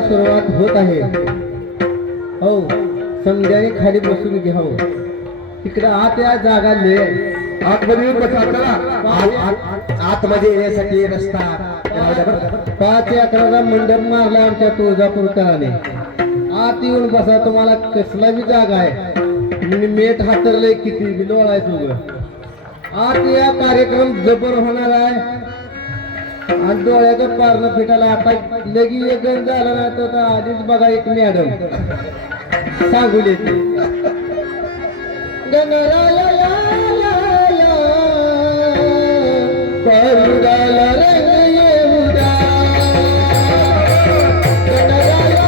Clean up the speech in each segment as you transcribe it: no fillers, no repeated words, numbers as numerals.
सुरुवात होत आहे. हो, समजाने खाली बसून घ्यावं. तिकडे आत या जागा लय आहे. आतमध्ये येऊन बसा चला. आतमध्ये येण्यासाठी रस्ता 5 एकराचा मंडप मारला आमच्या तुळजापूरकरांनी. आत येऊन बसा, तुम्हाला कसला बी जागा आहे. मी मेट हातरलंय किती बिलोळ आहे तुझं. आत या कार्यक्रम जबर होणार आहे. आणि डोळ्याचं पारणं फिटायला आता लगी एक गण झाला ना तर आधीच बघा एक मॅडम सांगून येते. गणराया या परुडाला रंग येऊ द्या. गणराया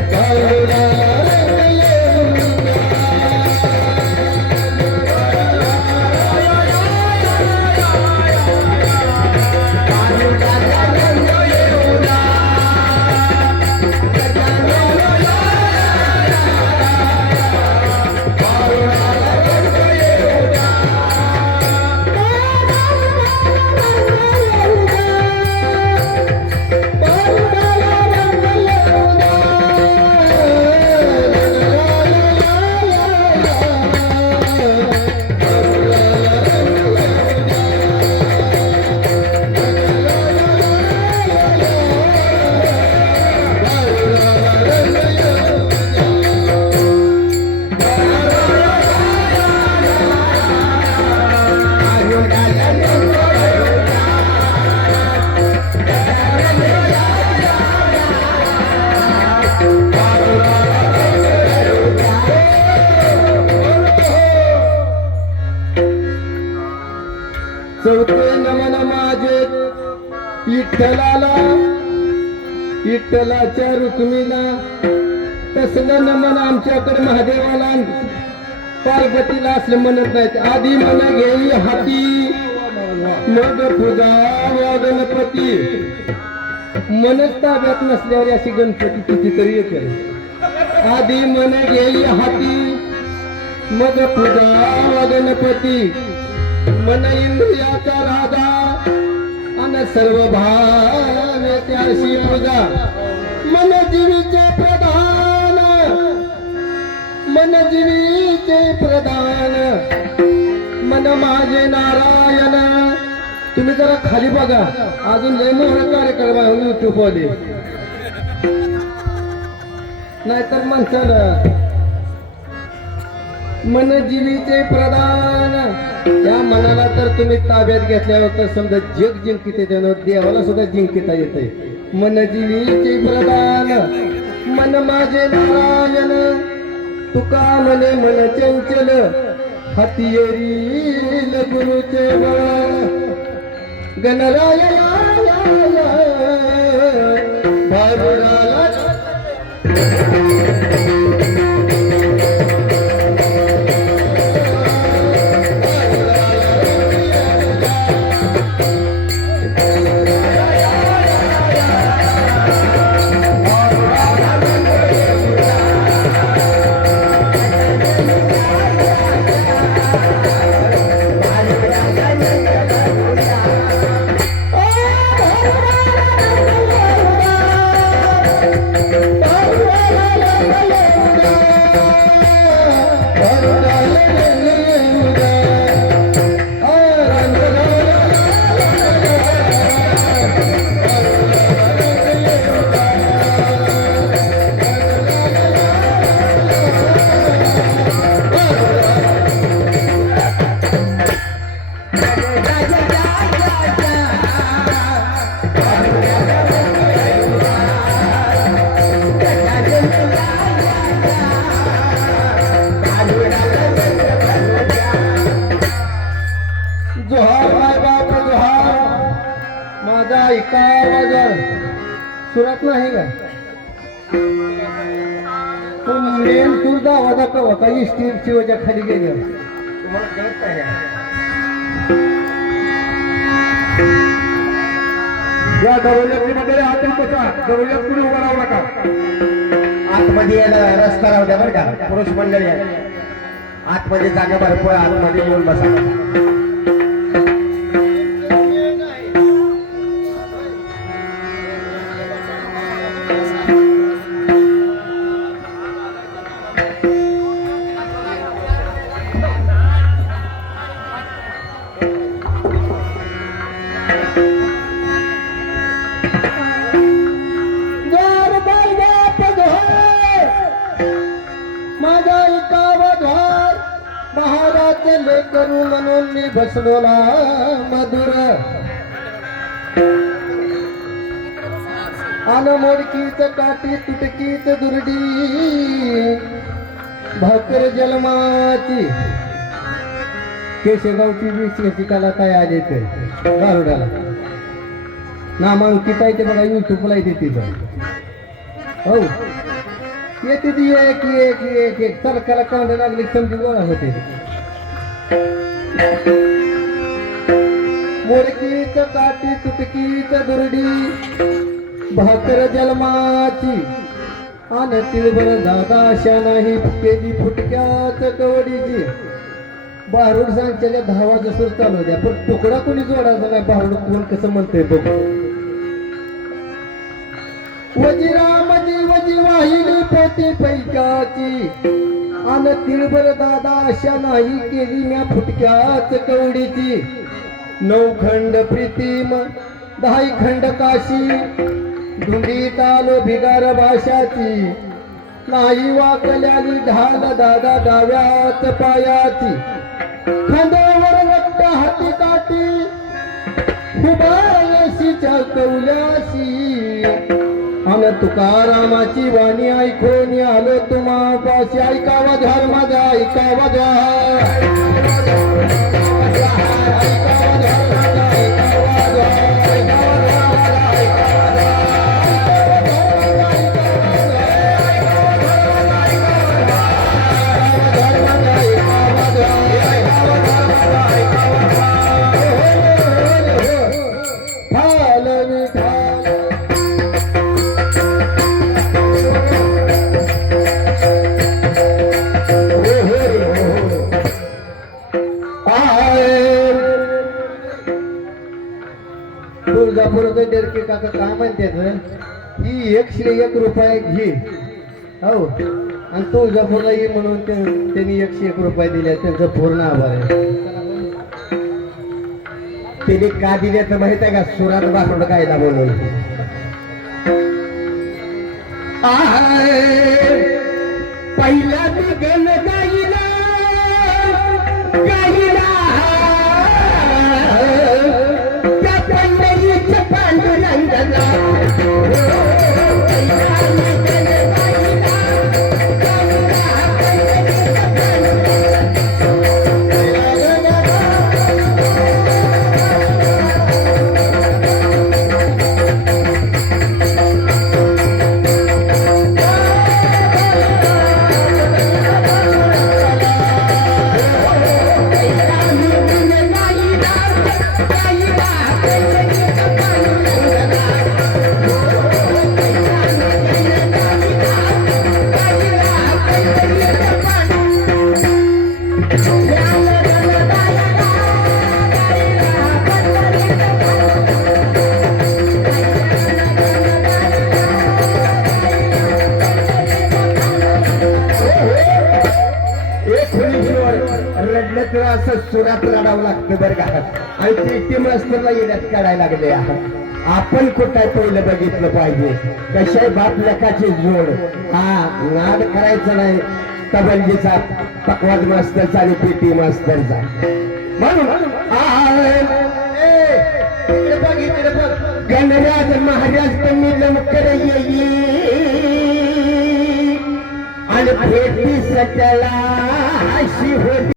परुडाला रंग येऊ द्या. चौथे नमन माझे विठ्ठलाला, विठ्ठलाच्या रुक्मिणीला. तसलं नमन आमच्याकडे महादेवाला पार्वतीला असलं म्हणत नाहीत. आधी मन घेई हाती मग पूजा गणपती. मनच ताब्यात नसल्यावर अशी गणपती कितीतरी येते. आधी मन घेई हाती मग पूजा गणपती. मन इंद्रियाचा राजा आणि सर्व भाव त्याशी पूजा. मन जीवीचे प्रधान, मन जीवीचे प्रधान. मन माझे नारायण. तुम्ही जरा खाली बघा, अजून लय मोठा कार्यक्रम आहे युट्यूब मध्ये. नाहीतर माणसाला मन जीवीचे प्रधान. त्या मनाला तर तुम्ही ताब्यात घेतल्यावर तर समजा जग जिंकिते, त्यानं देवाला सुद्धा जिंकता येते. मन जीवीचे प्रधान, मन माझे नारायण. तुका म्हणे मन चंचल, हाती येईल गुरुचे बळ. गणराया भारुडाला सुरात नाही का तो मेन सुरदा वादा कवा काही स्टील शिवाच्या खाली गेले तुम्हाला कळत नाही. या दरवाजामध्ये आतून बसा, दरवाजात कुणी उभा राहू नका. आतमध्ये यायला रस्ता राहू द्या बरं का. पुरुष मंडळी आहे आतमध्ये जागा भरपूर, आतमध्ये येऊन बसा. द्वार बाळगाप द्वार माझा ऐकावा द्वार महाराज लेकरू म्हणून मी बसलोला मधुर आन मोडकीच काठी तुटकीच दुर्डी भाकर जन्माची केशगावची वीस कला काय आली ते गारुडाला नामांकित आहे ते बघा युट्यूबला येते तिथं हो येते ती एक एक एक एक सरकारला कांड लागली समजी गोळा होते मोडकीच काठी तुटकीच दुर्डी भाकर जन्माची आन तिळभर दादा अशा नाही केली फुटक्याच कवडीची बारूड सांगच्या 10 वाजता सुर चालू द्या पण तुकडा कोणी जोडायचा नाही बारूड कोण कसं म्हणतंय बघ वजिरामजी वजी वाहिली पोती पैकाची आन तिळभर दादा अशा नाही केली म्या फुटक्याच कवडीची 9 खंड प्रीतिम 10 खंड काशी धुंडीत आलो भिगार भाषाची नाही वाकल्याली ढाल दादा डाव्याच पायाची खांद्यावर वट्ट हाती काठी उभायशीच्या कौल्याशी आन तुकारामाची वाणी ऐकून आलो तुम्हा पाशी ऐकावा झार माझा ऐकावा झार तुळजापूरचं डेरके काका काय म्हणतात ही 101 रुपये घे हो आणि तुळजापूरला ये म्हणून त्यांनी 101 रुपये दिले त्यांचं पूर्ण आभार आहे त्यांनी का दिल्याचं माहित आहे का सुरात बाकड कायदा म्हणून पहिला गण गाईला गाईला त्या पंढरीच्या पांडुरंगाला रडलं तर असं सुरात रडावं लागतं बरं का आणि ते मास्तरला येण्यात काढायला लागले आपण कुठं पहिलं बघितलं पाहिजे कशाही बाप लेखाची जोड हा नाद करायचा नाही तबलजीचा पकवाज मास्तरचा आणि पीटी मास्तरचा म्हणून गणराज महाराज त्यांनी लवकर येई आणि भेटी सटला अशी होती